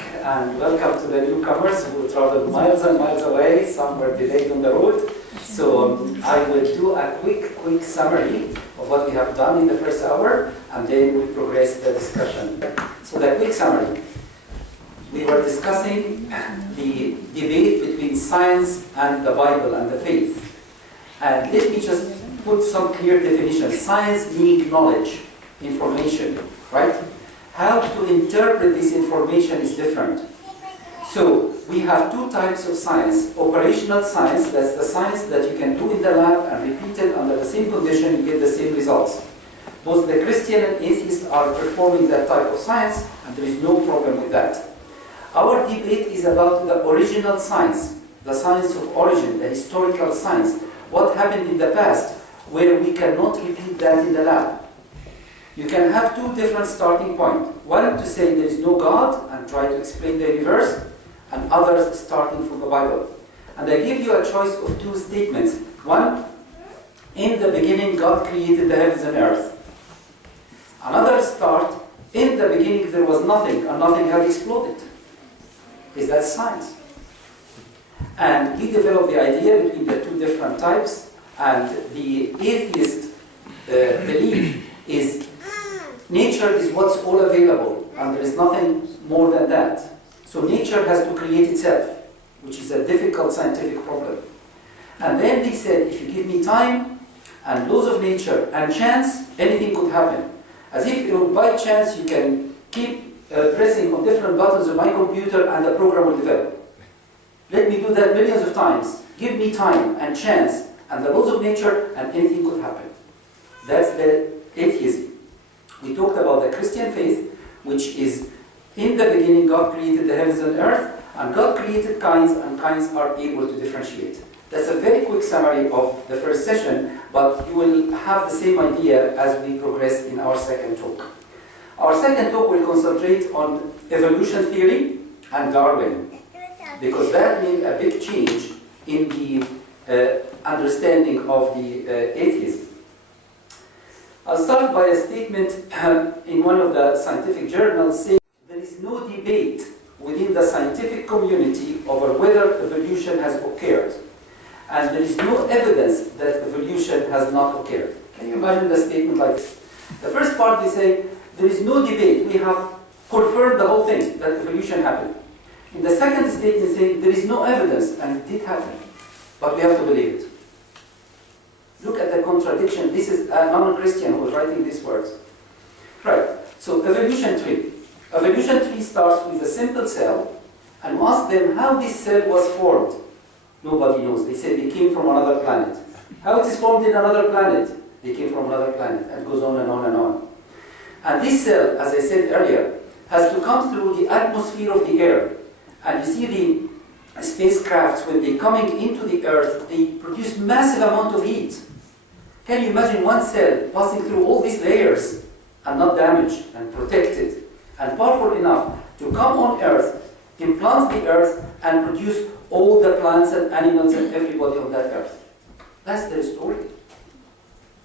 And welcome to the newcomers who traveled miles and miles away. Some were delayed on the road. So I will do a quick summary of what we have done in the first hour, and then we progress the discussion. So the quick summary. We were discussing the debate between science and the Bible and the faith. And let me just put some clear definitions. Science means knowledge, information, right? How to interpret this information is different. So we have two types of science. Operational science, that's the science that you can do in the lab and repeat it under the same condition, you get the same results. Both the Christian and atheists are performing that type of science, and there is no problem with that. Our debate is about the original science, the science of origin, the historical science. What happened in the past, where we cannot repeat that in the lab. You can have two different starting points. One to say there is no God and try to explain the universe, and others starting from the Bible. And I give you a choice of two statements. One, in the beginning God created the heavens and earth. Another start, in the beginning there was nothing and nothing had exploded. Is that science? And he developed the idea between the two different types, and the atheist belief is nature is what's all available, and there is nothing more than that. So nature has to create itself, which is a difficult scientific problem. And then they said, if you give me time and laws of nature and chance, anything could happen. As if by chance you can keep pressing on different buttons on my computer and the program will develop. Let me do that millions of times. Give me time and chance and the laws of nature and anything could happen. That's the atheism. We talked about the Christian faith, which is in the beginning God created the heavens and earth, and God created kinds, and kinds are able to differentiate. That's a very quick summary of the first session, but you will have the same idea as we progress in our second talk. Our second talk will concentrate on evolution theory and Darwin, because that made a big change in the understanding of the atheism. I'll start by a statement in one of the scientific journals saying there is no debate within the scientific community over whether evolution has occurred. And there is no evidence that evolution has not occurred. Can you imagine the statement like this? The first part they say, there is no debate, we have confirmed the whole thing, that evolution happened. In the second statement they say, there is no evidence, and it did happen, but we have to believe it. Look at the contradiction. This is a non-Christian who was writing these words. Right, so evolution tree. Evolution tree starts with a simple cell, and you ask them how this cell was formed. Nobody knows. They say they came from another planet. How it is formed in another planet? They came from another planet, and goes on and on and on. And this cell, as I said earlier, has to come through the atmosphere of the air. And you see the spacecrafts, when they're coming into the Earth, they produce massive amount of heat. Can you imagine one cell passing through all these layers and not damaged and protected and powerful enough to come on Earth, implant the Earth, and produce all the plants and animals and everybody on that Earth? That's their story.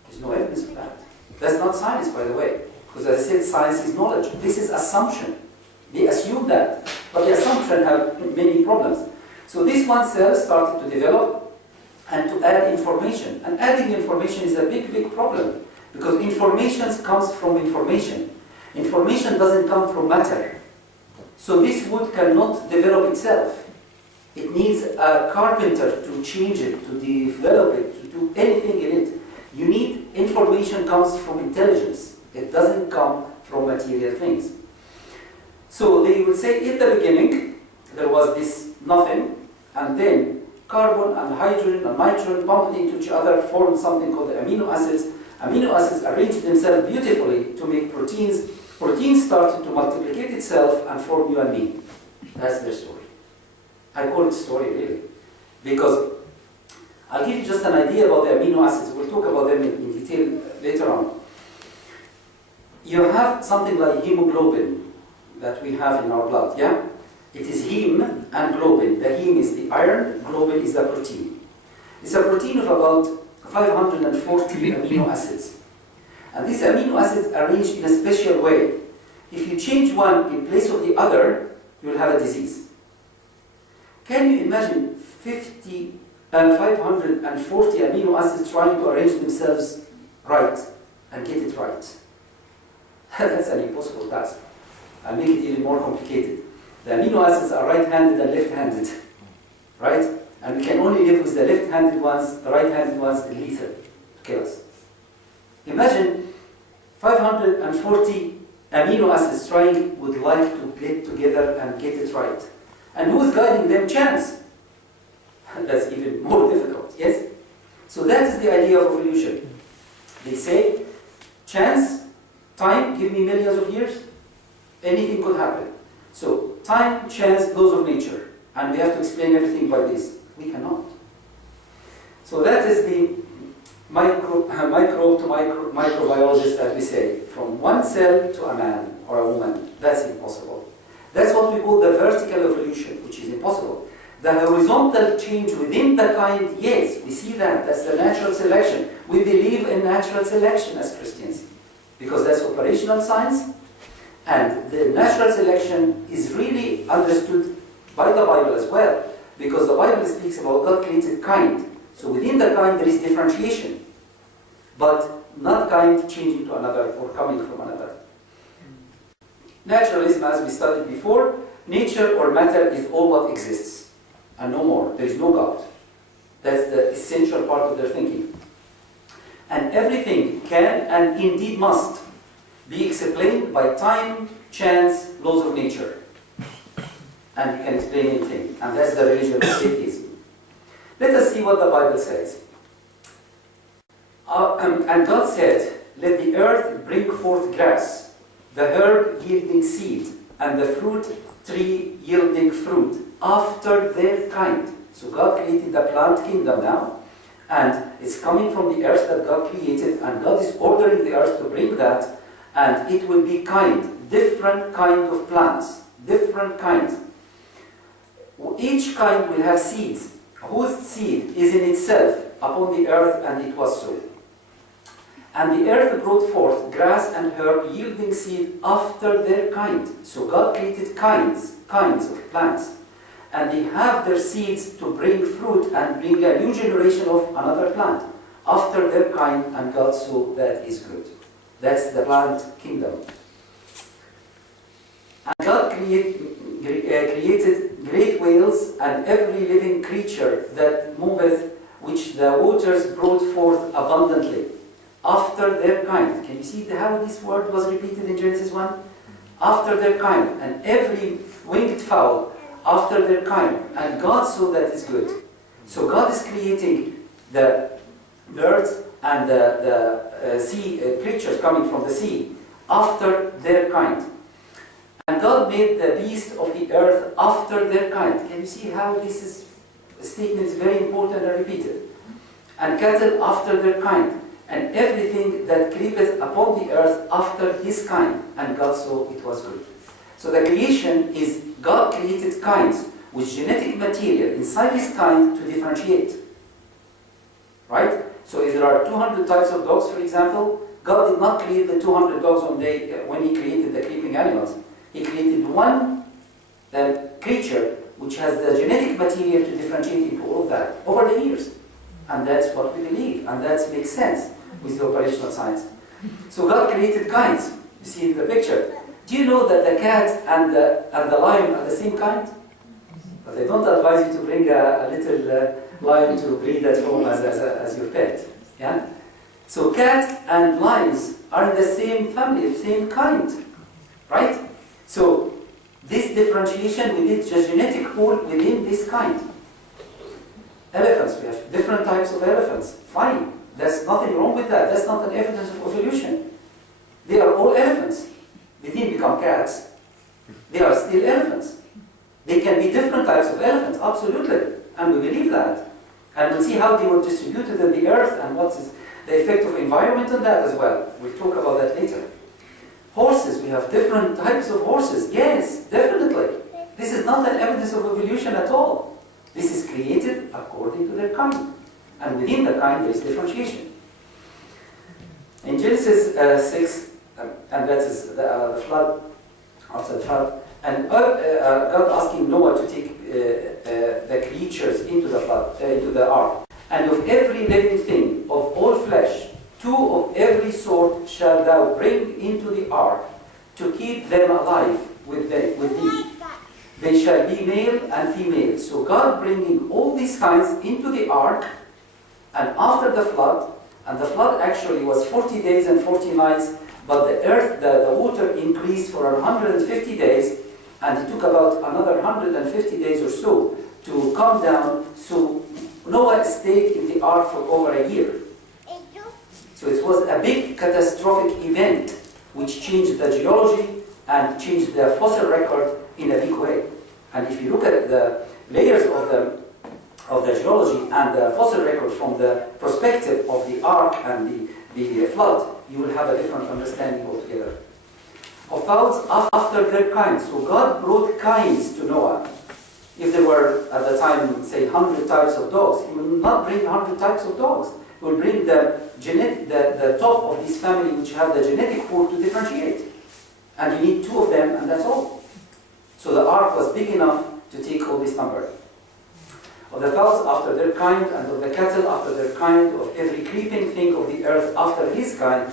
There's no evidence of that. That's not science, by the way, because as I said, science is knowledge. This is assumption. They assume that, but the assumption have many problems. So this one cell started to develop and to add information. And adding information is a big problem, because information comes from information. Information doesn't come from matter. So this wood cannot develop itself. It needs a carpenter to change it, to develop it, to do anything in it. You need, information comes from intelligence. It doesn't come from material things. So they would say in the beginning, there was this nothing, and then carbon and hydrogen and nitrogen bumped into each other, formed something called the amino acids. Amino acids arranged themselves beautifully to make proteins. Proteins started to multiplicate itself and form you and me. That's their story. I call it story, really, because I'll give you just an idea about the amino acids. We'll talk about them in detail later on. You have something like hemoglobin that we have in our blood, yeah? It is heme and globin. The heme is the iron, globin is the protein. It's a protein of about 540 amino acids. And these amino acids are arranged in a special way. If you change one in place of the other, you will have a disease. Can you imagine 540 amino acids trying to arrange themselves right and get it right? That's an impossible task. I'll make it even more complicated. The amino acids are right-handed and left-handed, right? And we can only live with the left-handed ones, the right-handed ones are lethal to kill us. Imagine 540 amino acids would like to get together and get it right. And who's guiding them? Chance. That's even more difficult, yes? So that is the idea of evolution. They say, chance, time, give me millions of years, anything could happen. So time, chance, laws of nature. And we have to explain everything by this. We cannot. So that is the micro to microbiologist that we say, from one cell to a man or a woman. That's impossible. That's what we call the vertical evolution, which is impossible. The horizontal change within the kind, yes, we see that. That's the natural selection. We believe in natural selection as Christians, because that's operational science. And the natural selection is really understood by the Bible as well, because the Bible speaks about God created kind. So within the kind there is differentiation, but not kind changing to another or coming from another. Naturalism, as we studied before, nature or matter is all what exists, and no more. There is no God. That's the essential part of their thinking. And everything can and indeed must be explained by time, chance, laws of nature. And you can explain anything. And that's the religion of atheism. Let us see what the Bible says. And God said, let the earth bring forth grass, the herb yielding seed, and the fruit tree yielding fruit, after their kind. So God created the plant kingdom now, and it's coming from the earth that God created, and God is ordering the earth to bring that, and it will be kind, different kind of plants, different kinds. Each kind will have seeds, whose seed is in itself upon the earth, and it was so. And the earth brought forth grass and herb yielding seed after their kind. So God created kinds of plants. And they have their seeds to bring fruit and bring a new generation of another plant after their kind, and God saw that is good. That's the plant kingdom. And God created great whales and every living creature that moveth, which the waters brought forth abundantly, after their kind. Can you see how this word was repeated in Genesis 1? After their kind. And every winged fowl after their kind. And God saw that is good. So God is creating the birds and the sea creatures coming from the sea after their kind. And God made the beasts of the earth after their kind. Can you see how this statement is very important and repeated? And cattle after their kind. And everything that creepeth upon the earth after his kind. And God saw it was good. So the creation is God created kinds with genetic material inside his kind to differentiate. Right? So if there are 200 types of dogs, for example, God did not create the 200 dogs when he created the creeping animals. He created one creature which has the genetic material to differentiate into all of that over the years. And that's what we believe. And that makes sense with the operational science. So God created kinds. You see in the picture. Do you know that the cat and the lion are the same kind? But they don't advise you to bring a little lion to breed at home as your pet. Yeah? So cat and lions are in the same family, the same kind. Right? So this differentiation within the genetic pool within this kind. Elephants, we have different types of elephants. Fine. There's nothing wrong with that. That's not an evidence of evolution. They are all elephants. They didn't become cats. They are still elephants. They can be different types of elephants, absolutely. And we believe that. And we'll see how they were distributed in the earth and what is the effect of environment on that as well. We'll talk about that later. Horses, we have different types of horses. Yes, definitely. This is not an evidence of evolution at all. This is created according to their kind. And within the kind there is differentiation. In Genesis 6, and that is the flood, after the flood, And God asking Noah to take the creatures into the flood, into the ark. And of every living thing, of all flesh, 2 of every sort shall thou bring into the ark, to keep them alive with thee. They shall be male and female. So God bringing all these kinds into the ark, and after the flood, and the flood actually was 40 days and 40 nights, but the earth, the water increased for 150 days, and it took about another 150 days or so to come down. So Noah stayed in the ark for over a year. So it was a big catastrophic event which changed the geology and changed the fossil record in a big way. And if you look at the layers of the geology and the fossil record from the perspective of the ark and the flood, you will have a different understanding altogether. Of fowls after their kinds. So God brought kinds to Noah. If there were, at the time, say, 100 types of dogs, he will not bring 100 types of dogs. He will bring the top of this family which have the genetic pool to differentiate. And you need 2 of them, and that's all. So the ark was big enough to take all this number. Of the fowls after their kind, and of the cattle after their kind, of every creeping thing of the earth after his kind,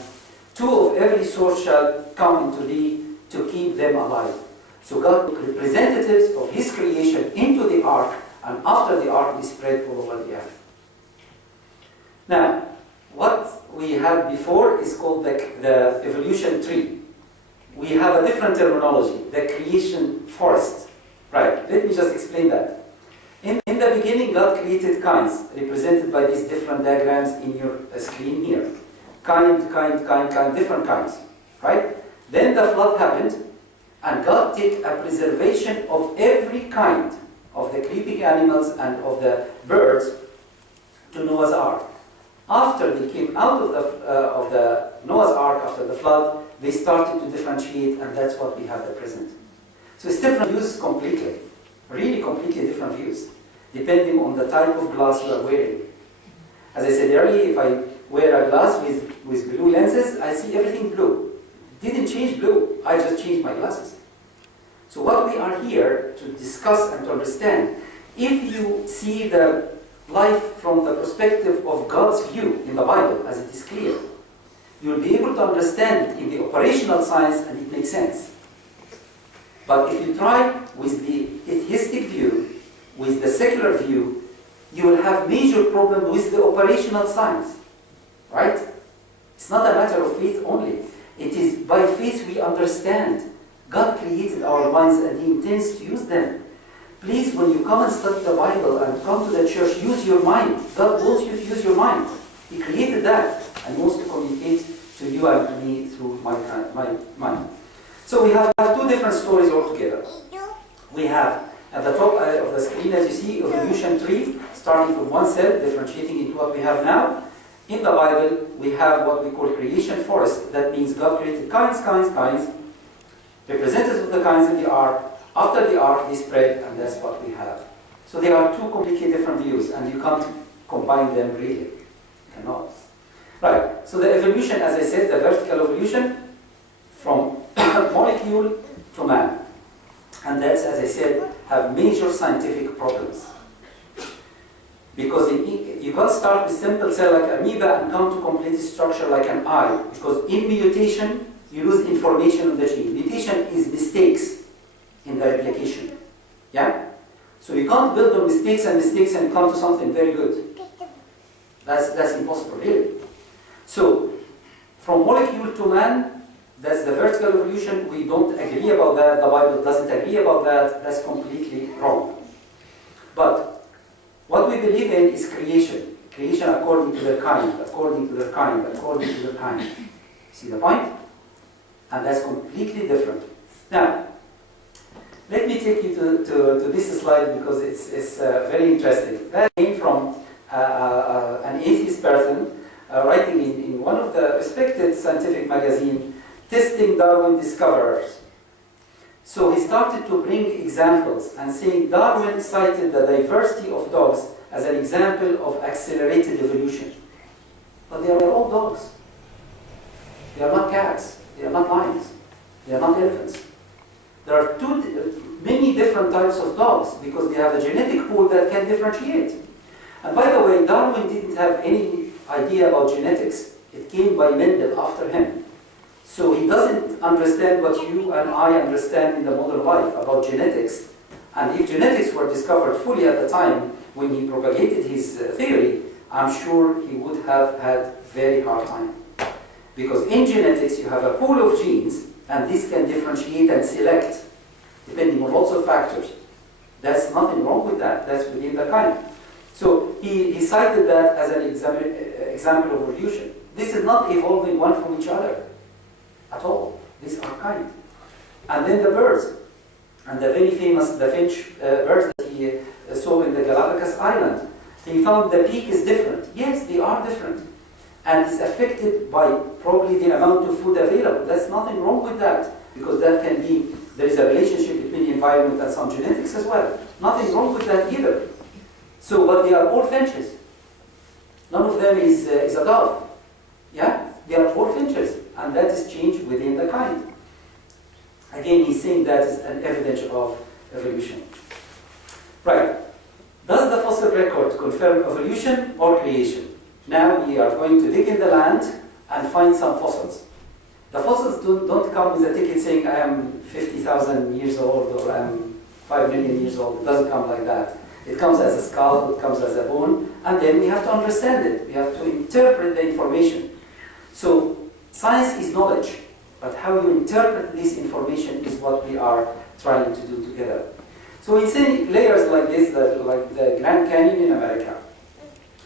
2 of every sort shall come into thee, to keep them alive. So God took representatives of his creation into the ark, and after the ark we spread all over the earth. Now, what we had before is called the evolution tree. We have a different terminology, the creation forest. Right, let me just explain that. In the beginning, God created kinds, represented by these different diagrams in your screen here. Kind, different kinds. Right? Then the flood happened, and God took a preservation of every kind of the creeping animals and of the birds to Noah's Ark. After they came out of the Noah's Ark after the flood, they started to differentiate, and that's what we have at present. So it's different views completely, really completely different views, depending on the type of glass you are wearing. As I said earlier, if I wear a glass with blue lenses, I see everything blue. Didn't change blue, I just changed my glasses. So what we are here to discuss and to understand, if you see the life from the perspective of God's view in the Bible, as it is clear, you'll be able to understand it in the operational science, and it makes sense. But if you try with the atheistic view, with the secular view, you will have major problem with the operational science. Right? It's not a matter of faith only. It is by faith we understand. God created our minds and he intends to use them. Please, when you come and study the Bible and come to the church, use your mind. God wants you to use your mind. He created that and wants to communicate to you and to me through my mind. So we have 2 different stories altogether. We have at the top of the screen, as you see, evolution tree, starting from one cell, differentiating into what we have now. In the Bible, we have what we call creation forest. That means God created kinds, representatives of the kinds in the ark. After the ark, they spread, and that's what we have. So there are 2 completely different views, and you can't combine them really. You cannot. Right, so the evolution, as I said, the vertical evolution from molecule to man. And that's, as I said, have major scientific problems. Because you can't start with simple cell like amoeba and come to complete structure like an eye. Because in mutation, you lose information on the gene. Mutation is mistakes in the replication. Yeah? So you can't build on mistakes and come to something very good. That's impossible, really. So, from molecule to man, that's the vertical evolution. We don't agree about that. The Bible doesn't agree about that. That's completely wrong. But what we believe in is creation. Creation according to their kind, according to their kind, according to their kind. See the point? And that's completely different. Now, let me take you to this slide because it's very interesting. That came from an atheist person writing in one of the respected scientific magazines, testing Darwin discoverers. So he started to bring examples and saying Darwin cited the diversity of dogs as an example of accelerated evolution. But they are all dogs. They are not cats. They are not lions. They are not elephants. There are many different types of dogs because they have a genetic pool that can differentiate. And by the way, Darwin didn't have any idea about genetics. It came by Mendel after him. So he doesn't understand what you and I understand in the modern life about genetics. And if genetics were discovered fully at the time when he propagated his theory, I'm sure he would have had very hard time. Because in genetics you have a pool of genes, and this can differentiate and select depending on lots of factors. That's nothing wrong with that. That's within the kind. So he cited that as an example of evolution. This is not evolving one from each other at all. These are kind. And then the birds, and the very famous, the finch birds that he saw in the Galapagos Island. He found the peak is different. Yes, they are different. And it's affected by probably the amount of food available. There's nothing wrong with that, because that can be, there is a relationship between the environment and some genetics as well. Nothing wrong with that either. So, but they are all finches. None of them is a dove. Yeah? They are all finches, and that is change within the kind. Again, he's saying that is an evidence of evolution. Right. Does the fossil record confirm evolution or creation? Now we are going to dig in the land and find some fossils. The fossils don't come with a ticket saying I am 50,000 years old or I am 5 million years old. It doesn't come like that. It comes as a skull, it comes as a bone, and then we have to understand it. We have to interpret the information. So science is knowledge, but how you interpret this information is what we are trying to do together. So we see layers like this, like the Grand Canyon in America.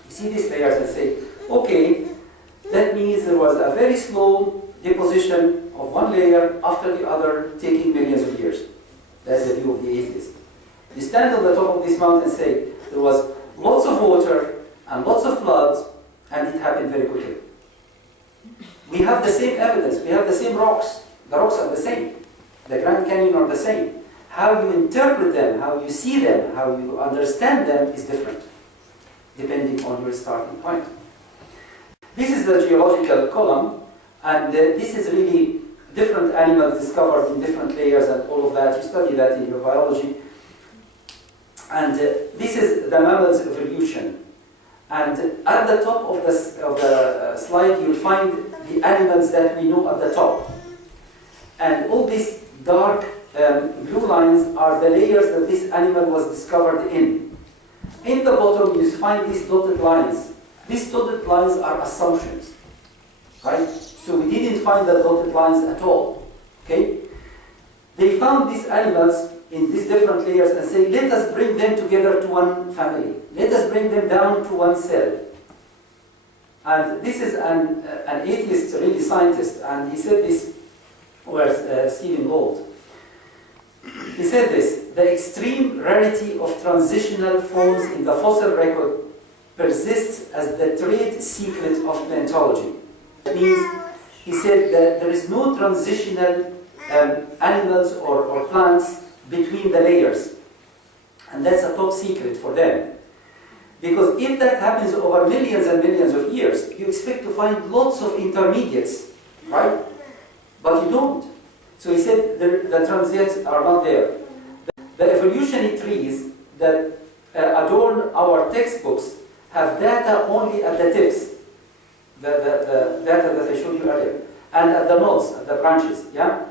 You see these layers and say, okay, that means there was a very slow deposition of one layer after the other, taking millions of years. That's the view of the atheist. You stand on the top of this mountain and say, there was lots of water and lots of floods, and it happened very quickly. We have the same evidence, we have the same rocks. The rocks are the same. The Grand Canyon are the same. How you interpret them, how you see them, how you understand them is different, depending on your starting point. This is the geological column, and this is really different animals discovered in different layers and all of that. You study that in your biology. And this is the mammal's evolution. And at the top of the slide, you'll find the animals that we know at the top. And all these dark blue lines are the layers that this animal was discovered in. In the bottom, you find these dotted lines. These dotted lines are assumptions, right? So we didn't find the dotted lines at all, okay? They found these animals in these different layers and say, let us bring them together to one family. Let us bring them down to one cell. And this is an atheist, really scientist, and he said this, where's Stephen Gould. He said this, the extreme rarity of transitional forms in the fossil record persists as the trade secret of paleontology. That means, he said that there is no transitional animals or plants between the layers. And that's a top secret for them. Because if that happens over millions and millions of years, you expect to find lots of intermediates, right? But you don't. So he said the transients are not there. The evolutionary trees that adorn our textbooks have data only at the tips, the data that I showed you earlier, and at the nodes, at the branches, yeah?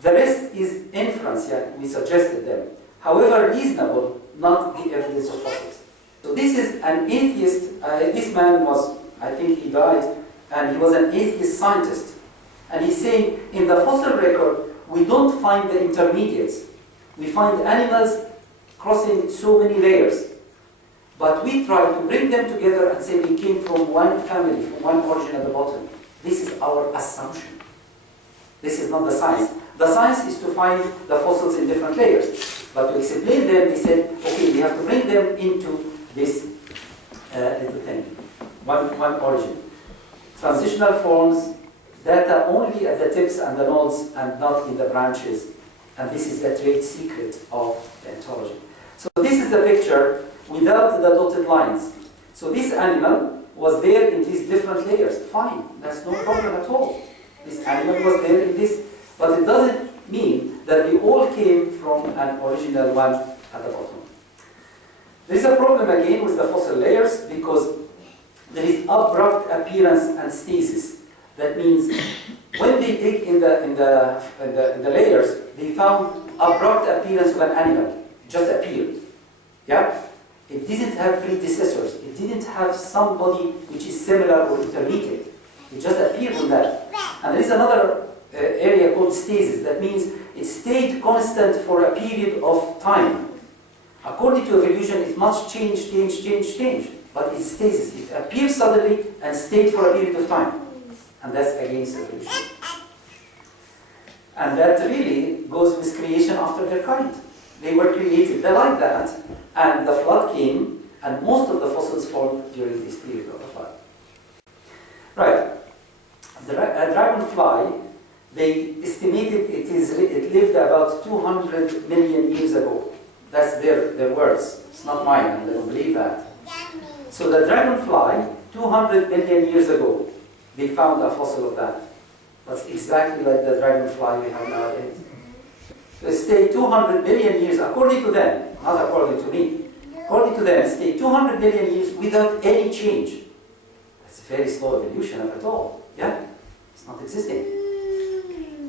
The rest is inference, yeah, we suggested them. However reasonable, not the evidence of fossils. So this is an atheist, this man was, I think he died, and he was an atheist scientist. And he's saying, in the fossil record, we don't find the intermediates. We find animals crossing so many layers. But we try to bring them together and say we came from one family, from one origin at the bottom. This is our assumption. This is not the science. The science is to find the fossils in different layers. But to explain them, they said, okay, we have to bring them into this little thing, one origin. Transitional forms, data only at the tips and the nodes and not in the branches. And this is the trade secret of paleontology. So this is the picture without the dotted lines. So this animal was there in these different layers. Fine, that's no problem at all. This animal was there in this, but it doesn't mean that we all came from an original one at the bottom. There is a problem again with the fossil layers because there is abrupt appearance and stasis. That means when they dig in the layers, they found abrupt appearance of an animal. It just appeared. Yeah? It didn't have predecessors. It didn't have somebody which is similar or intermediate. It just appeared on that. And there is another area called stasis. That means it stayed constant for a period of time. According to evolution, it must change. But it's stasis. It appears suddenly and stayed for a period of time. And that's against evolution. And that really goes with creation after their kind. They were created, they're like that, and the flood came, and most of the fossils formed during this period of the flood. Right. A dragonfly, they estimated it lived about 200 million years ago. That's their words. It's not mine, and they don't believe that. So the dragonfly, 200 million years ago, they found a fossil of that. That's exactly like the dragonfly we have nowadays. So it stayed 200 million years, according to them, not according to me. According to them, it stayed 200 million years without any change. That's a very slow evolution of it all. Yeah? It's not existing.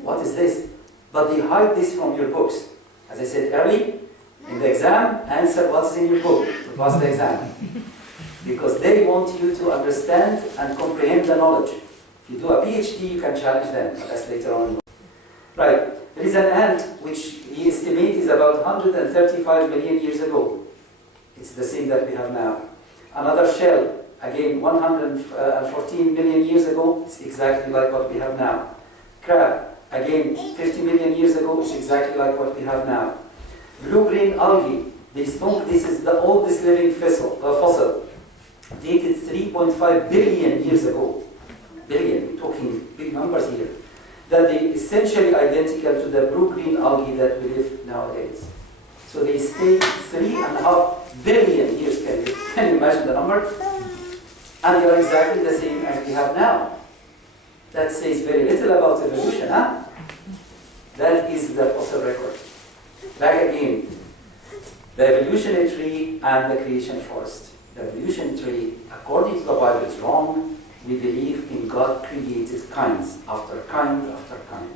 What is this? But they hide this from your books. As I said early, in the exam, answer what's in your book to pass the exam. Because they want you to understand and comprehend the knowledge. If you do a PhD, you can challenge them, but that's later on. Right, there is an ant which we estimate is about 135 million years ago. It's the same that we have now. Another shell, again 114 million years ago, it's exactly like what we have now. Crab, again 50 million years ago, it's exactly like what we have now. Blue-green algae, this is the oldest living fossil, dated 3.5 billion years ago. Billion, we're talking big numbers here. That they essentially identical to the blue-green algae that we live nowadays. So they stayed 3.5 billion years. Can you imagine the number? And they are exactly the same as we have now. That says very little about evolution, huh? That is the fossil record. Back again, the evolutionary tree and the creation forest. The evolutionary tree, according to the Bible, is wrong. We believe in God created kinds after kind after kind.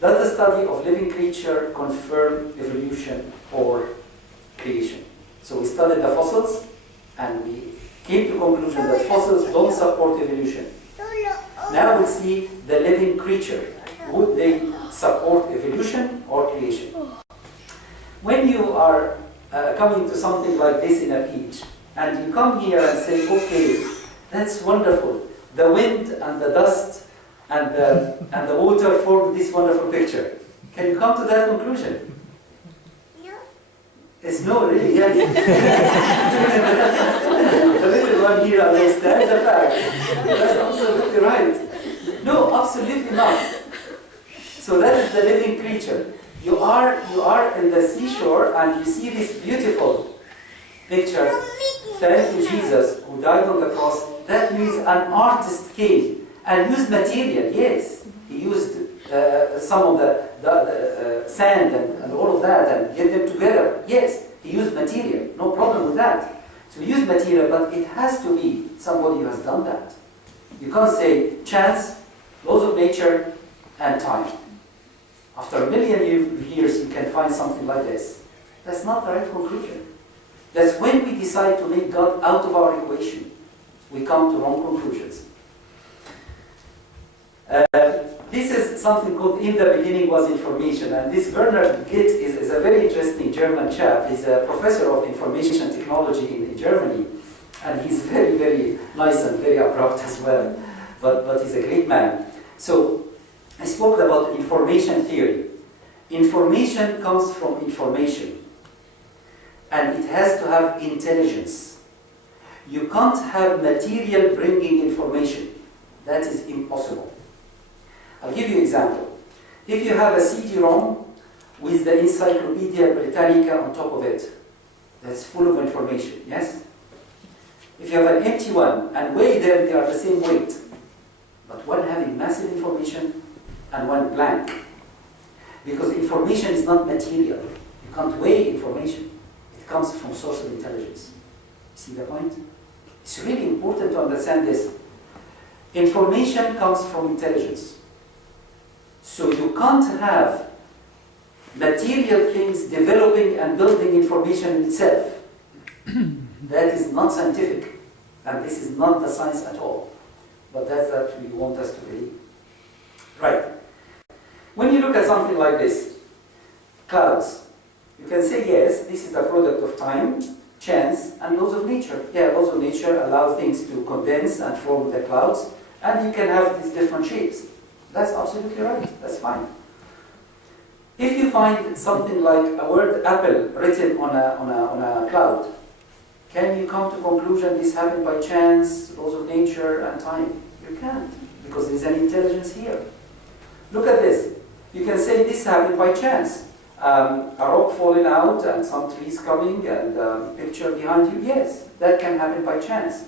Does the study of living creature confirm evolution or creation? So we studied the fossils and we came to the conclusion that fossils don't support evolution. Now we'll see the living creature. Would they support evolution or creation? When you are coming to something like this in a beach, and you come here and say, okay, that's wonderful. The wind and the dust and the water form this wonderful picture. Can you come to that conclusion? No. It's no, really, yeah. The little one here understands the fact. That's absolutely right. No, absolutely not. So that is the living creature. You are in the seashore and you see this beautiful picture. Thank you, Jesus, who died on the cross. That means an artist came and used material, yes. He used some of the sand and all of that and get them together. Yes, he used material, no problem with that. So he used material, but it has to be somebody who has done that. You can't say chance, laws of nature, and time. After a million years, you can find something like this. That's not the right conclusion. That's when we decide to make God out of our equation. We come to wrong conclusions. This is something called In the Beginning Was Information, and this Werner Gitt is a very interesting German chap. He's a professor of information technology in Germany, and he's very, very nice and very abrupt as well, but he's a great man. So I spoke about information theory. Information comes from information, and it has to have intelligence. You can't have material bringing information. That is impossible. I'll give you an example. If you have a CD-ROM with the Encyclopedia Britannica on top of it, that's full of information, yes? If you have an empty one and weigh them, they are the same weight, but one having massive information and one blank. Because information is not material. You can't weigh information. It comes from source of intelligence. See the point? It's really important to understand this. Information comes from intelligence. So you can't have material things developing and building information in itself. That is not scientific. And this is not the science at all. But that's what we want us to believe. Right. When you look at something like this, clouds, you can say, yes, this is the product of time, chance, and laws of nature. Yeah, laws of nature allow things to condense and form the clouds, and you can have these different shapes. That's absolutely right. That's fine. If you find something like a word apple written on a cloud, can you come to conclusion this happened by chance, laws of nature, and time? You can't, because there's an intelligence here. Look at this. You can say this happened by chance. A rock falling out and some trees coming and a picture behind you. Yes, that can happen by chance.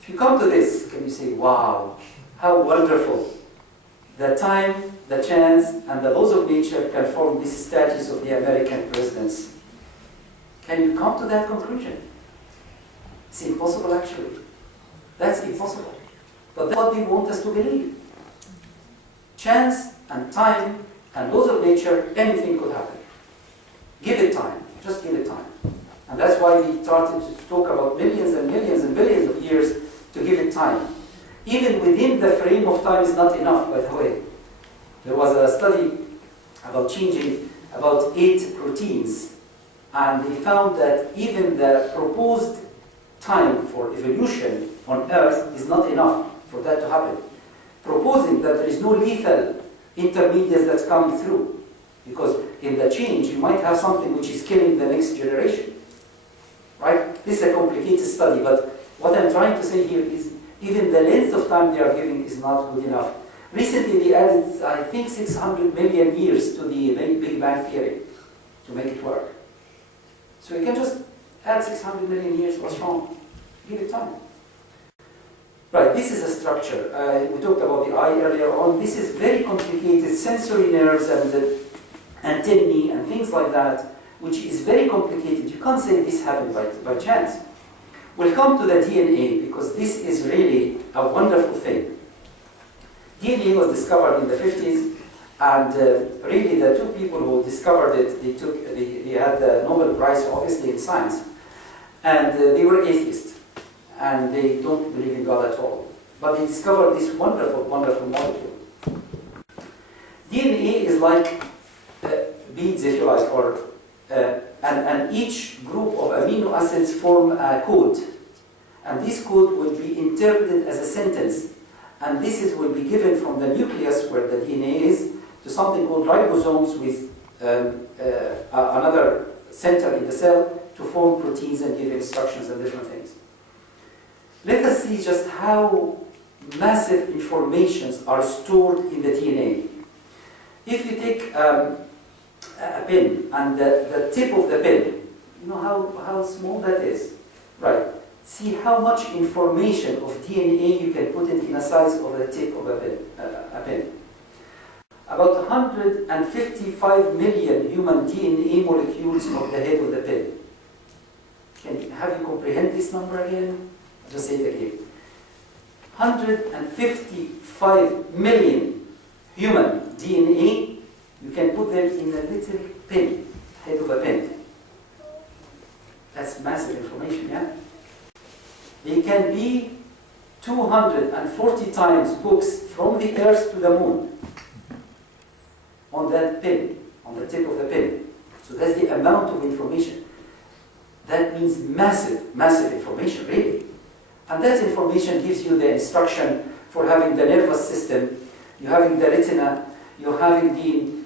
If you come to this, can you say, wow, how wonderful. The time, the chance, and the laws of nature can form these statues of the American presidents. Can you come to that conclusion? It's impossible, actually. That's impossible. But that's what they want us to believe. Chance and time and laws of nature, anything could happen. Give it time. Just give it time. And that's why we started to talk about millions and millions and billions of years to give it time. Even within the frame of time is not enough, by the way. There was a study about changing about 8 proteins, and they found that even the proposed time for evolution on Earth is not enough for that to happen. Proposing that there is no lethal intermediates that's coming through. Because in the change, you might have something which is killing the next generation. Right? This is a complicated study, but what I'm trying to say here is even the length of time they are giving is not good enough. Recently, they added, I think, 600 million years to the Big Bang Theory to make it work. So you can just add 600 million years, what's wrong? Give it time. Right, this is a structure. We talked about the eye earlier on. This is very complicated, sensory nerves and antennae and things like that, which is very complicated. You can't say this happened by chance. We'll come to the DNA, because this is really a wonderful thing. DNA was discovered in the 50s, and really the 2 people who discovered it, they had the Nobel Prize, obviously, in science, and they were atheists, and they don't believe in God at all. But they discovered this wonderful, wonderful molecule. DNA is like beads, if you like, or and each group of amino acids form a code. And this code will be interpreted as a sentence. And this will be given from the nucleus, where the DNA is, to something called ribosomes with another center in the cell to form proteins and give instructions and different things. Let us see just how massive informations are stored in the DNA. If you take a pen, and the tip of the pen, you know how small that is? Right. See how much information of DNA you can put it in the size of the tip of a pen. About 155 million human DNA molecules of the head of the pen. Have you comprehend this number again? I'll just say it again. 155 million human DNA, you can put them in a little pen, head of a pen. That's massive information, yeah? They can be 240 times books from the Earth to the Moon on that pin, on the tip of the pin. So that's the amount of information. That means massive, massive information, really. And that information gives you the instruction for having the nervous system, you're having the retina, you're having the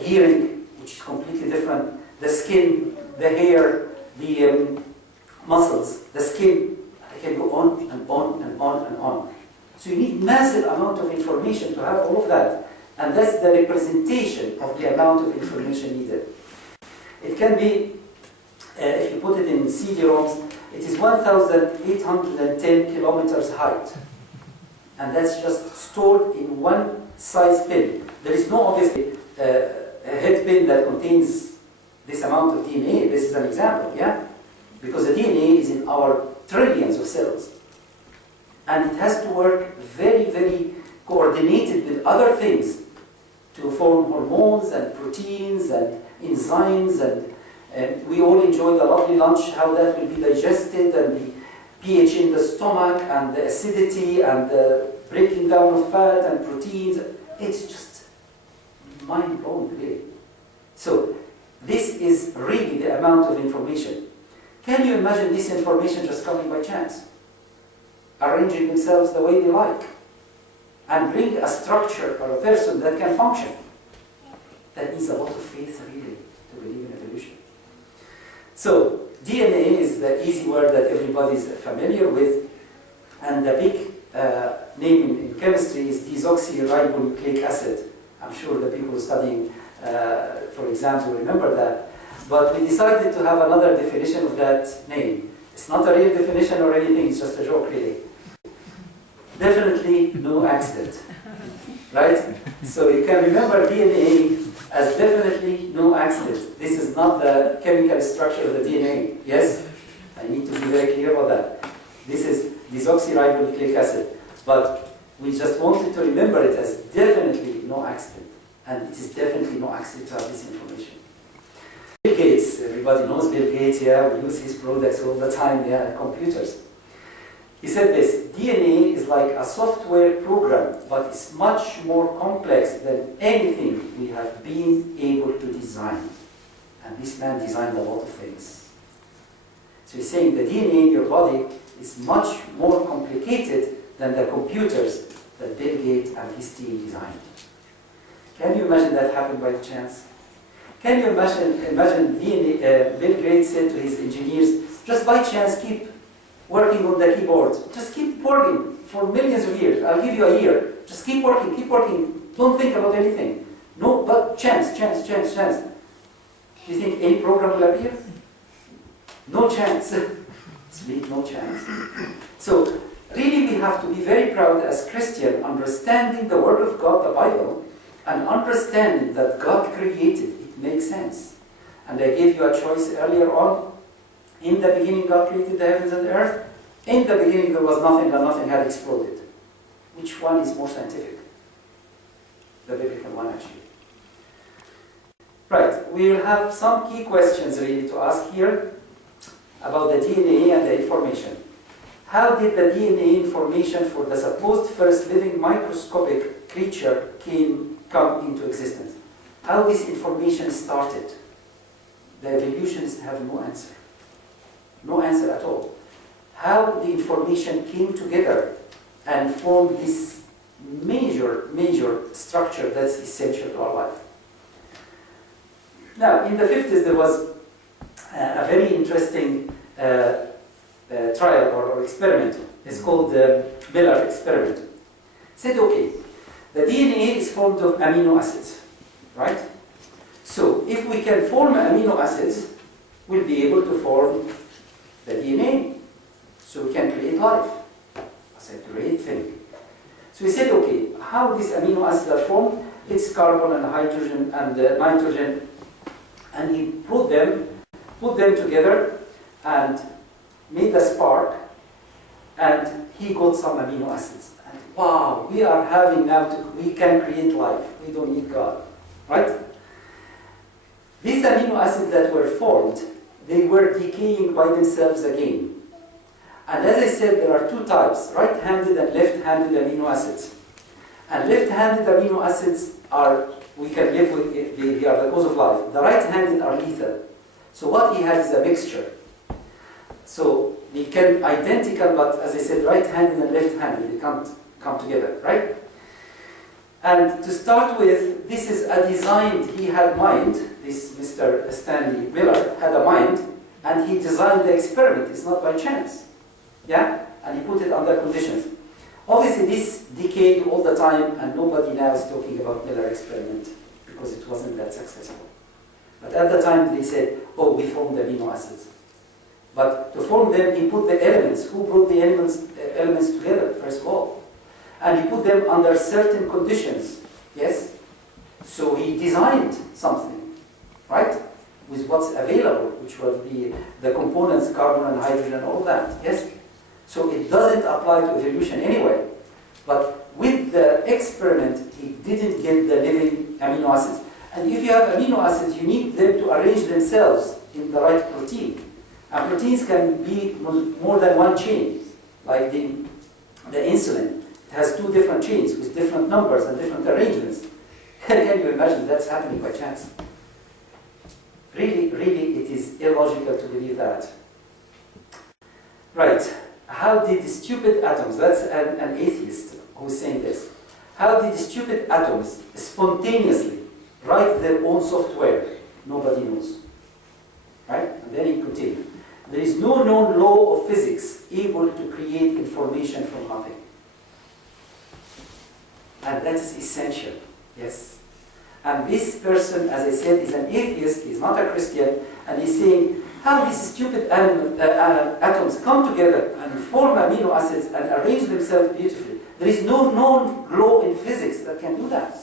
hearing, which is completely different, the skin, the hair, the muscles, the skin. I can go on and on and on and on. So you need massive amount of information to have all of that. And that's the representation of the amount of information needed. It can be, if you put it in CD-ROMs, it is 1,810 kilometers height. And that's just stored in one size pin. There is no obviously a head pin that contains this amount of DNA. This is an example, yeah? Because the DNA is in our trillions of cells. And it has to work very, very coordinated with other things to form hormones and proteins and enzymes, and we all enjoy the lovely lunch, how that will be digested, and the pH in the stomach, and the acidity, and the breaking down of fat and proteins. It's just mind-blowing, really. So this is really the amount of information. Can you imagine this information just coming by chance? Arranging themselves the way they like, and bring a structure or a person that can function. That needs a lot of faith, really, to believe in evolution. So, DNA is the easy word that everybody is familiar with, and the big name in chemistry is desoxyribonucleic acid. I'm sure the people studying, for example, remember that. But we decided to have another definition of that name. It's not a real definition or anything, it's just a joke, really. Definitely no accident, right? So you can remember DNA as definitely no accident. This is not the chemical structure of the DNA, yes? I need to be very clear about that. This is desoxyribonucleic acid, but we just wanted to remember it as definitely no accident, and it is definitely no accident to have this information. Bill Gates, everybody knows Bill Gates, yeah, we use his products all the time, yeah, computers. He said this: DNA is like a software program, but it's much more complex than anything we have been able to design. And this man designed a lot of things. So he's saying the DNA in your body is much more complicated than the computers that Bill Gates and his team designed. Can you imagine that happened by chance? Can you imagine Bill Gates said to his engineers, just by chance keep working on the keyboard. Just keep working for millions of years. I'll give you a year. Just keep working, keep working. Don't think about anything. No, but chance. Do you think any program will appear? No chance. Sleep, no chance. So, really we have to be very proud as Christians, understanding the Word of God, the Bible, and understanding that God created. It makes sense. And I gave you a choice earlier on. In the beginning, God created the heavens and the earth. In the beginning, there was nothing, and nothing had exploded. Which one is more scientific? The biblical one, actually. Right, we will have some key questions really to ask here about the DNA and the information. How did the DNA information for the supposed first living microscopic creature come into existence? How this information started? The evolutionists have no answer. No answer at all. How the information came together and formed this major structure that's essential to our life. Now, in the 50s, there was a very interesting trial or experiment. It's called the Miller experiment. It said, okay, the DNA is formed of amino acids, right? So, if we can form amino acids, we'll be able to form the DNA, so we can create life. That's a great thing. So we said, okay, how these amino acids are formed? It's carbon and hydrogen and nitrogen, and he put them together and made a spark, and he got some amino acids. And wow, we are having now, we can create life. We don't need God, right? These amino acids that were formed, they were decaying by themselves again. And as I said, there are two types, right-handed and left-handed amino acids. And left-handed amino acids are, we can live with, they are the cause of life. The right-handed are lethal. So what he has is a mixture. So they can identical, but as I said, right-handed and left-handed, they can't come together, right? And to start with, this is a design he had mind. This Mr. Stanley Miller had a mind, and he designed the experiment. It's not by chance. Yeah? And he put it under conditions. Obviously, this decayed all the time, and nobody now is talking about Miller experiment because it wasn't that successful. But at the time, they said, oh, we formed amino acids. But to form them, he put the elements. Who brought the elements together, first of all? And he put them under certain conditions. Yes? So he designed something, right? With what's available, which will be the components, carbon and hydrogen and all that, yes? So it doesn't apply to evolution anyway. But with the experiment, he didn't get the living amino acids. And if you have amino acids, you need them to arrange themselves in the right protein. And proteins can be more than one chain, like the insulin. It has 2 different chains with different numbers and different arrangements. Can you imagine that's happening by chance? Really, it is illogical to believe that. Right. How did stupid atoms, that's an atheist who's saying this, how did stupid atoms spontaneously write their own software? Nobody knows. Right? And then he continued. There is no known law of physics able to create information from nothing. And that is essential. Yes. And this person, as I said, is an atheist, he's not a Christian, and he's saying how these stupid atoms come together and form amino acids and arrange themselves beautifully. There is no known law in physics that can do that.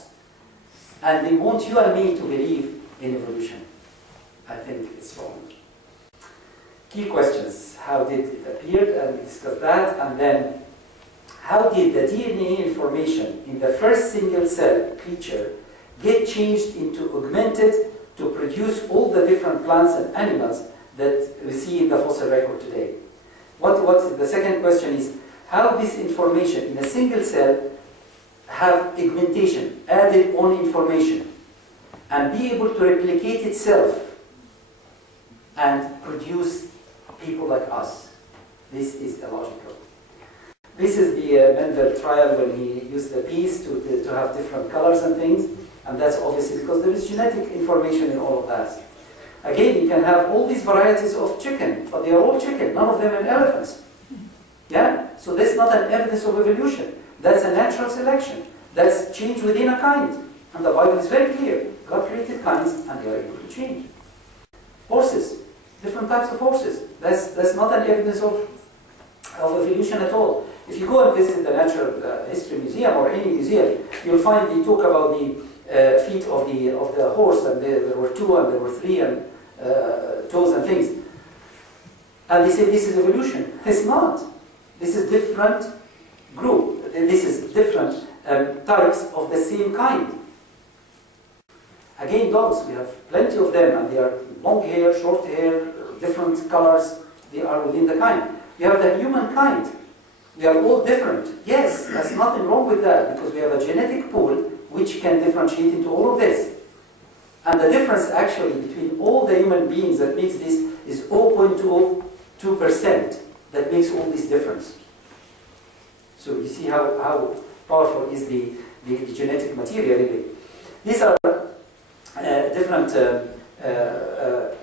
And they want you and me to believe in evolution. I think it's wrong. Key questions. How did it appear? And we discussed that. And then, how did the DNA information in the first single cell creature get changed into augmented to produce all the different plants and animals that we see in the fossil record today? What the second question is, how this information in a single cell have augmentation, added on information, and be able to replicate itself and produce people like us? This is illogical. This is the Mendel trial when he used the peas to have different colors and things, and that's obviously because there is genetic information in all of that. Again, you can have all these varieties of chicken, but they are all chicken, none of them are elephants. Yeah? So that's not an evidence of evolution. That's a natural selection. That's change within a kind. And the Bible is very clear. God created kinds and they are able to change. Horses, different types of horses. That's not an evidence of evolution at all. If you go and visit the Natural History Museum or any museum, you'll find they talk about the feet of the horse, and there were 2 and there were 3 and toes and things. And they say this is evolution. It's not. This is different group. This is different types of the same kind. Again, dogs, we have plenty of them, and they are long hair, short hair, different colors. They are within the kind. We have the human kind. We are all different. Yes, there's nothing wrong with that, because we have a genetic pool which can differentiate into all of this. And the difference actually between all the human beings that makes this is 0.02% that makes all this difference. So you see how powerful is the genetic material really. These are different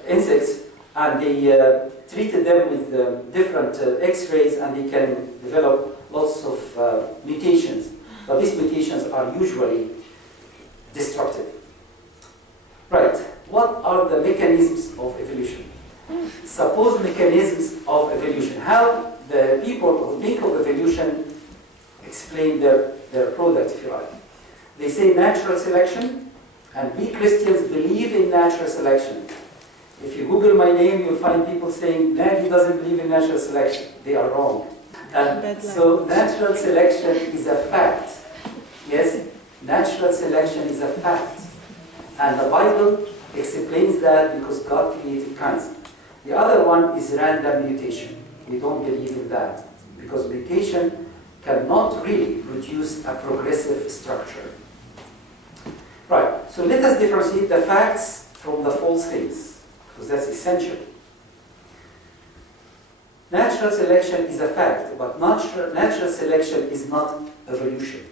insects, and they treated them with different X-rays, and they can develop lots of mutations. But these mutations are usually destructive. Right, what are the mechanisms of evolution? Supposed mechanisms of evolution. How the people who think of evolution explain their product, if you like. They say natural selection, and we Christians believe in natural selection. If you Google my name, you'll find people saying, Maggie doesn't believe in natural selection. They are wrong. And so natural selection is a fact. Yes, natural selection is a fact. And the Bible explains that because God created kinds. The other one is random mutation. We don't believe in that, because mutation cannot really produce a progressive structure. Right, so let us differentiate the facts from the false things, because that's essential. Natural selection is a fact, but natural selection is not evolution.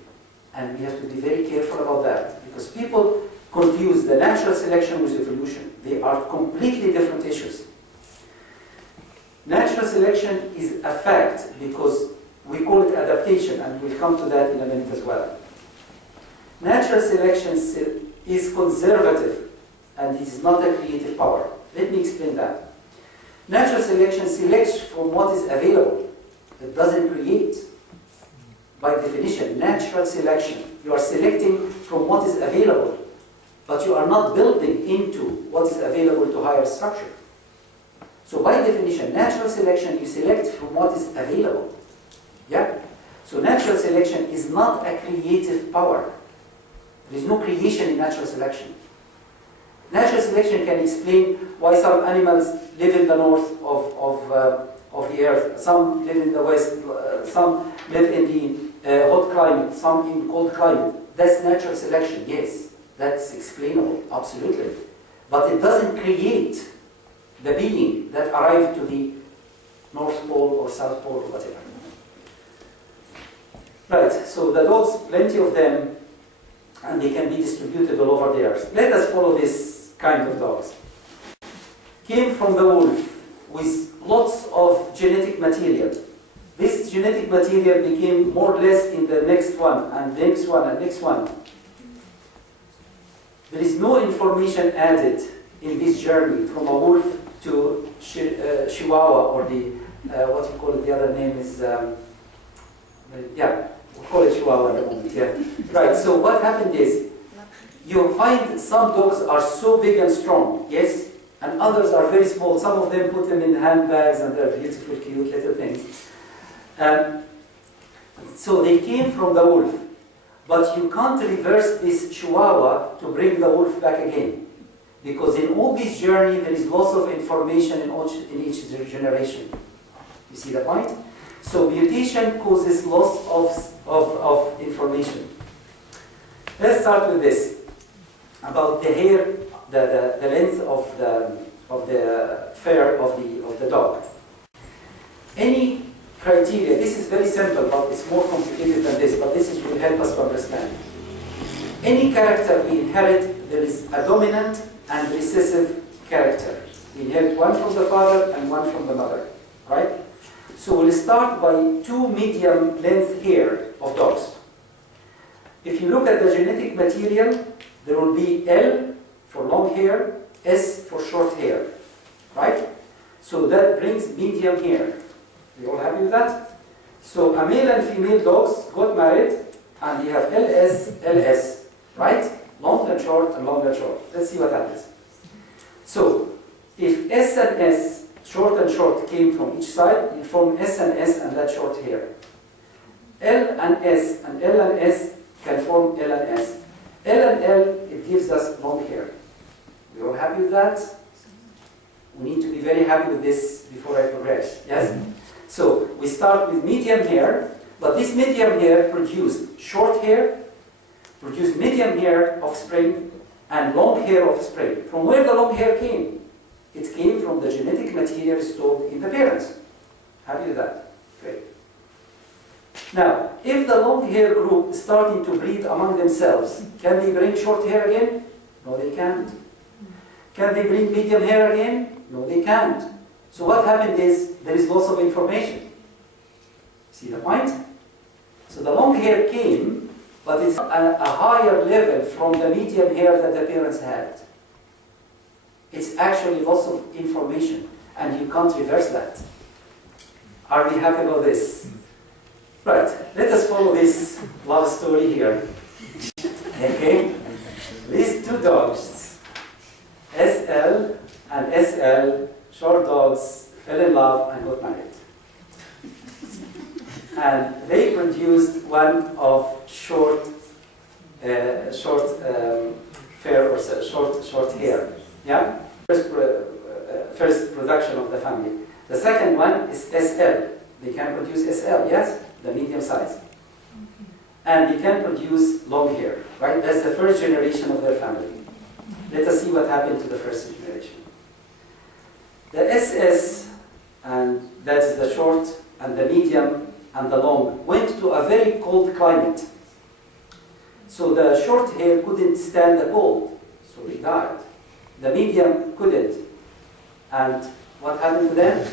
And we have to be very careful about that, because people confuse the natural selection with evolution. They are completely different issues. Natural selection is a fact because we call it adaptation, and we'll come to that in a minute as well. Natural selection is conservative, and it is not a creative power. Let me explain that. Natural selection selects from what is available. It doesn't create. by definition, natural selection. You are selecting from what is available, but you are not building into what is available to higher structure. So by definition, natural selection, you select from what is available. Yeah? So natural selection is not a creative power. There is no creation in natural selection. Natural selection can explain why some animals live in the north of the earth, some live in the west, some live in the hot climate, some in cold climate. That's natural selection, yes. That's explainable, absolutely. But it doesn't create the being that arrived to the North Pole or South Pole or whatever. Right, so the dogs, plenty of them, and they can be distributed all over the earth. Let us follow this kind of dogs. Came from the wolf with lots of genetic material. This genetic material became more or less in the next one, and the next one, and next one. There is no information added in this journey from a wolf to Chihuahua, or the, what we call it, the other name is, yeah, we'll call it Chihuahua at the moment, yeah. Right, so what happened is, you find some dogs are so big and strong, yes, and others are very small. Some of them put them in handbags and they're beautiful, cute little things. So they came from the wolf, but you can't reverse this Chihuahua to bring the wolf back again. Because in all this journey, there is lots of information in each generation. You see the point? So mutation causes loss of information. Let's start with this. About the hair, the length of the fur of the dog. Any criteria, this is very simple, but it's more complicated than this, but this will help us to understand. Any character we inherit, there is a dominant and recessive character. We inherit one from the father and one from the mother, right? So we'll start by two medium length hair of dogs. If you look at the genetic material, there will be L for long hair, S for short hair, right? So that brings medium hair. You all happy with that? So a male and female dogs got married, and you have LS, LS, right? Long and short and long and short. Let's see what happens. So if S and S, short and short, came from each side, you form S and S and that short hair. L and S and L and S can form L and S. L and L, it gives us long hair. We're all happy with that? We need to be very happy with this before I progress. Yes? So we start with medium hair, but this medium hair produced short hair, produced medium hair offspring, and long hair offspring. From where the long hair came? It came from the genetic material stored in the parents. Happy with that? Great. Now, if the long hair group is starting to breed among themselves, can they bring short hair again? No, they can't. Can they bring medium hair again? No, they can't. So what happened is, there is loss of information. See the point? So the long hair came, but it's a higher level from the medium hair that the parents had. It's actually loss of information, and you can't reverse that. Are we happy about this? Right, let us follow this love story here. Okay? These two dogs, SL and SL, short dogs, fell in love and got married. And they produced one of short fur or short hair. Yeah? First production of the family. The second one is SL. They can produce SL, yes? The medium size. And they can produce long hair, right? That's the first generation of their family. Let us see what happened to the first generation. The SS, and that is the short, and the medium, and the long, went to a very cold climate. So the short hair couldn't stand the cold, so they died. The medium couldn't. And what happened to them?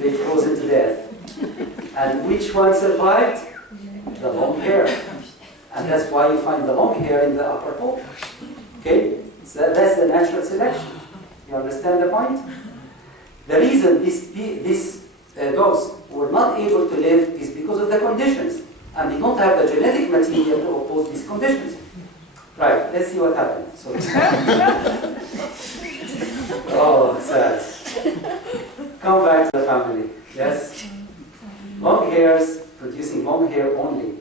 They froze to death. And which one survived? The long hair. And that's why you find the long hair in the upper pole. Okay? So that's the natural selection. You understand the point? The reason these dogs were not able to live is because of the conditions. and they don't have the genetic material to oppose these conditions. Right, let's see what happened. So, oh, sad. Come back to the family, yes? Long hairs producing long hair only,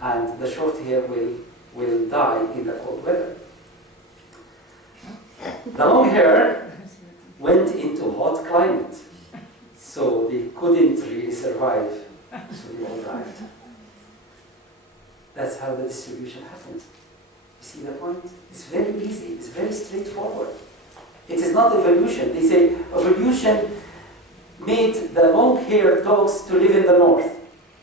and the short hair will die in the cold weather. The long hair went into hot climate, so they couldn't really survive, so they all died. That's how the distribution happened. You see the point? It's very easy, it's very straightforward. It is not evolution. They say evolution made the long-haired dogs to live in the north.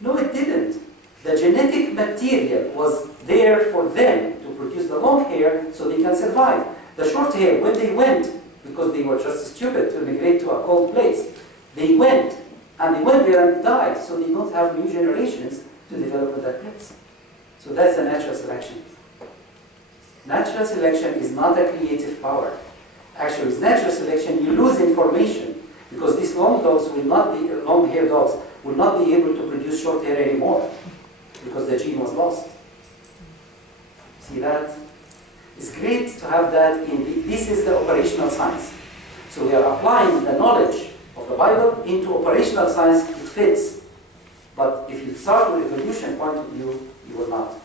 No, it didn't. The genetic material was there for them to produce the long hair so they can survive. The short hair, when they went, because they were just stupid to migrate to a cold place, they went there and died, so they don't have new generations to develop in that place. So that's the natural selection. Natural selection is not a creative power. Actually, with natural selection, you lose information because these long-haired dogs will not be able to produce short hair anymore because the gene was lost. See that? It's great to have that this is the operational science. So we are applying the knowledge of the Bible into operational science. It fits. But if you start with evolution point of view, you will not.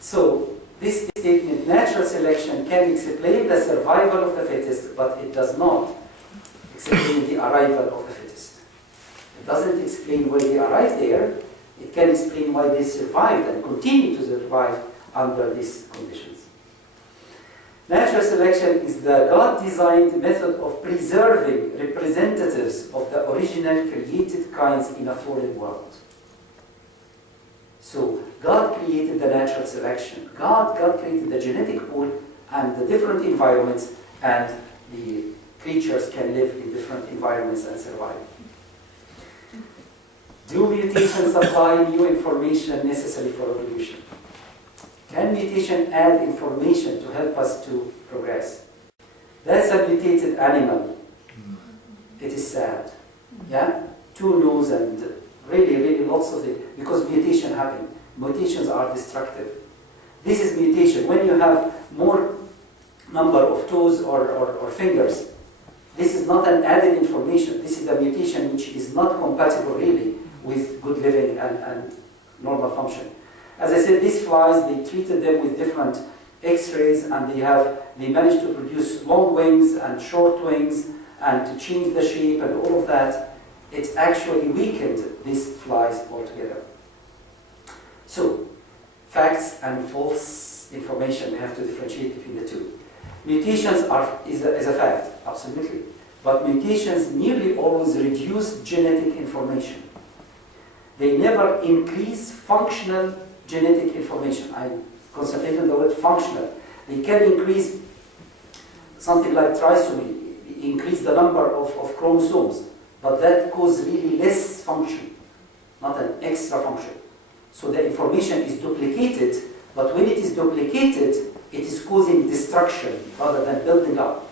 So this statement, natural selection, can explain the survival of the fittest, but it does not explain the arrival of the fittest. It doesn't explain where they arrived there. It can explain why they survived and continue to survive under these conditions. Natural selection is the God-designed method of preserving representatives of the original created kinds in a fallen world. So God created the natural selection. God created the genetic pool and the different environments, and the creatures can live in different environments and survive. Do mutations supply new information necessary for evolution? Can mutation add information to help us to progress? That's a mutated animal. It is sad. Yeah? 2 nose and really lots of it, because mutation happen. Mutations are destructive. This is mutation. When you have more number of toes or fingers, this is not an added information. This is a mutation which is not compatible really with good living and normal function. As I said, these flies, they treated them with different X-rays, and they managed to produce long wings and short wings and to change the shape and all of that. It actually weakened these flies altogether. So, facts and false information, we have to differentiate between the two. Mutations is a fact, absolutely. But mutations nearly always reduce genetic information. They never increase functional genetic information. I concentrate on the word functional. They can increase something like trisomy, increase the number of chromosomes, but that causes really less function, not an extra function. So the information is duplicated, but when it is duplicated, it is causing destruction rather than building up.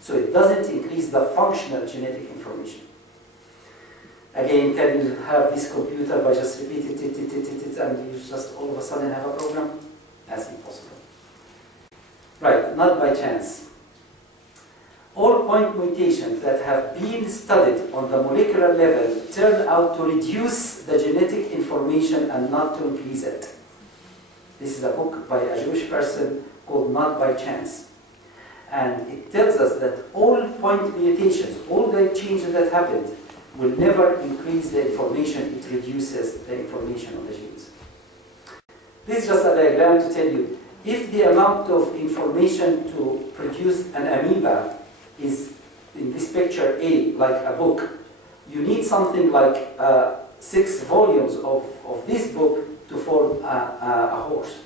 So it doesn't increase the functional genetic information. Again, can you have this computer by just repeating it, and you just all of a sudden have a program? That's impossible. Right, not by chance. All point mutations that have been studied on the molecular level turn out to reduce the genetic information and not to increase it. This is a book by a Jewish person called Not by Chance. And it tells us that all point mutations, all the changes that happened, will never increase the information, it reduces the information on the genes. This is just a diagram to tell you, if the amount of information to produce an amoeba is, in this picture A, like a book, you need something like 6 volumes of this book to form a horse.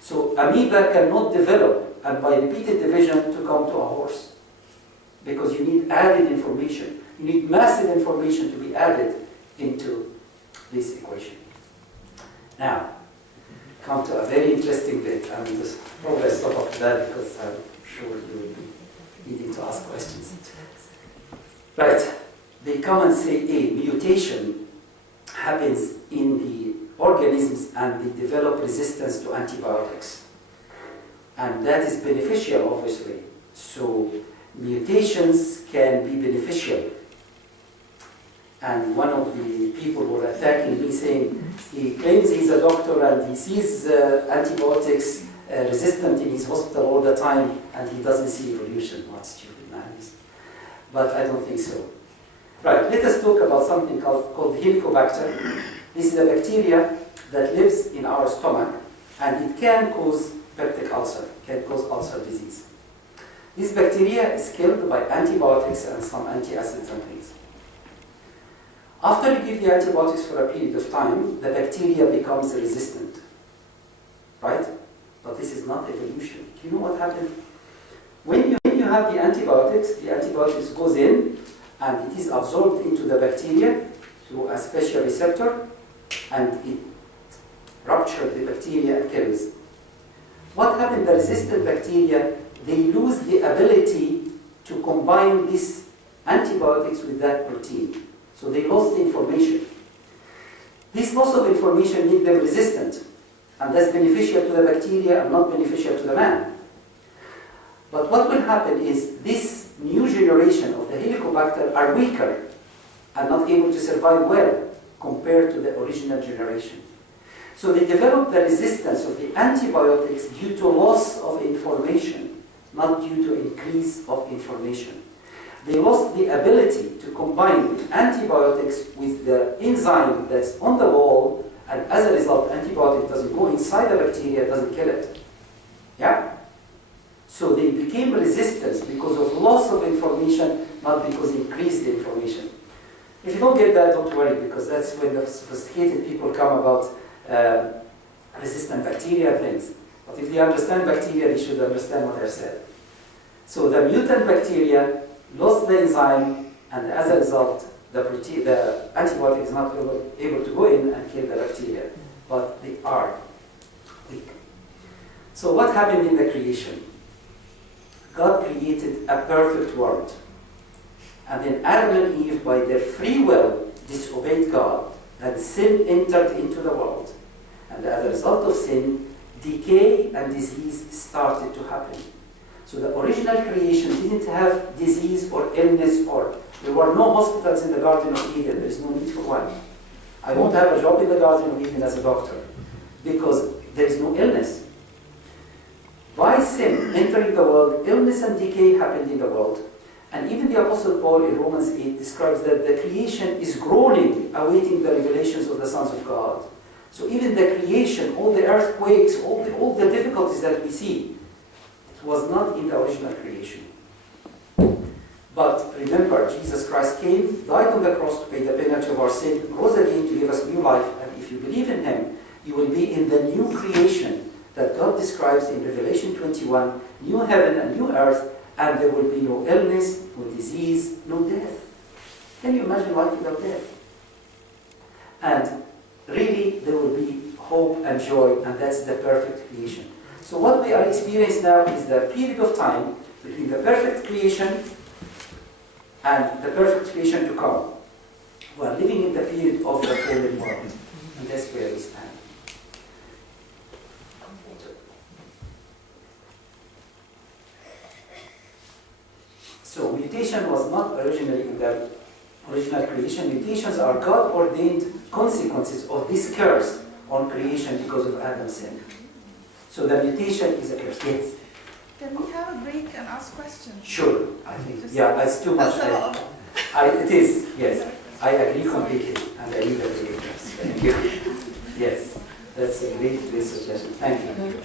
So amoeba cannot develop, and by repeated division, to come to a horse, because you need added information. You need massive information to be added into this equation. Now, come to a very interesting bit, and just probably stop after that because I'm sure you will be needing to ask questions. Right, they come and say a mutation happens in the organisms and they develop resistance to antibiotics. And that is beneficial, obviously. So mutations can be beneficial. And one of the people who were attacking me saying he claims he's a doctor and he sees antibiotics resistant in his hospital all the time and he doesn't see evolution. What stupid man is. But I don't think so. Right, let us talk about something called Helicobacter. This is a bacteria that lives in our stomach and it can cause peptic ulcer, can cause ulcer disease. This bacteria is killed by antibiotics and some antacids and things. After you give the antibiotics for a period of time, the bacteria becomes resistant, right? But this is not evolution. Do you know what happened? When you have the antibiotics goes in and it is absorbed into the bacteria through a special receptor and it ruptures the bacteria and kills. What happened? The resistant bacteria, they lose the ability to combine these antibiotics with that protein. So they lost the information. This loss of information made them resistant, and that's beneficial to the bacteria and not beneficial to the man. But what will happen is this new generation of the Helicobacter are weaker and not able to survive well compared to the original generation. So they develop the resistance of the antibiotics due to loss of information, not due to increase of information. They lost the ability to combine the antibiotics with the enzyme that's on the wall, and as a result, antibiotic doesn't go inside the bacteria, doesn't kill it. Yeah? So they became resistant because of loss of information, not because increased the information. If you don't get that, don't worry, because that's when the sophisticated people come about resistant bacteria and things. But if they understand bacteria, they should understand what I've said. So the mutant bacteria lost the enzyme, and as a result, the antibiotic is not able to go in and kill the bacteria, but they are weak. So what happened in the creation? God created a perfect world, and then Adam and Eve, by their free will, disobeyed God, and sin entered into the world. And as a result of sin, decay and disease started to happen. So the original creation didn't have disease or illness, or there were no hospitals in the Garden of Eden. There is no need for one. I won't have a job in the Garden of Eden as a doctor because there is no illness. By sin entering the world, illness and decay happened in the world. And even the Apostle Paul in Romans 8 describes that the creation is groaning, awaiting the revelations of the sons of God. So even the creation, all the earthquakes, all the difficulties that we see, it was not in the original creation. But remember, Jesus Christ came, died on the cross to pay the penalty of our sin, rose again to give us new life, and if you believe in Him, you will be in the new creation that God describes in Revelation 21, new heaven and new earth, and there will be no illness, no disease, no death. Can you imagine life without death? And really, there will be hope and joy, and that's the perfect creation. So what we are experiencing now is the period of time between the perfect creation and the perfect creation to come. We are living in the period of the fallen world, and that's where we stand. So mutation was not originally in the original creation. Mutations are God-ordained consequences of this curse on creation because of Adam's sin. So the mutation is a curse. Yes? Can we have a break and ask questions? Sure, I think. Yeah, it's too much. It is, yes. I agree completely, and I leave it to you. Thank you. Yes, that's a great suggestion. Thank you.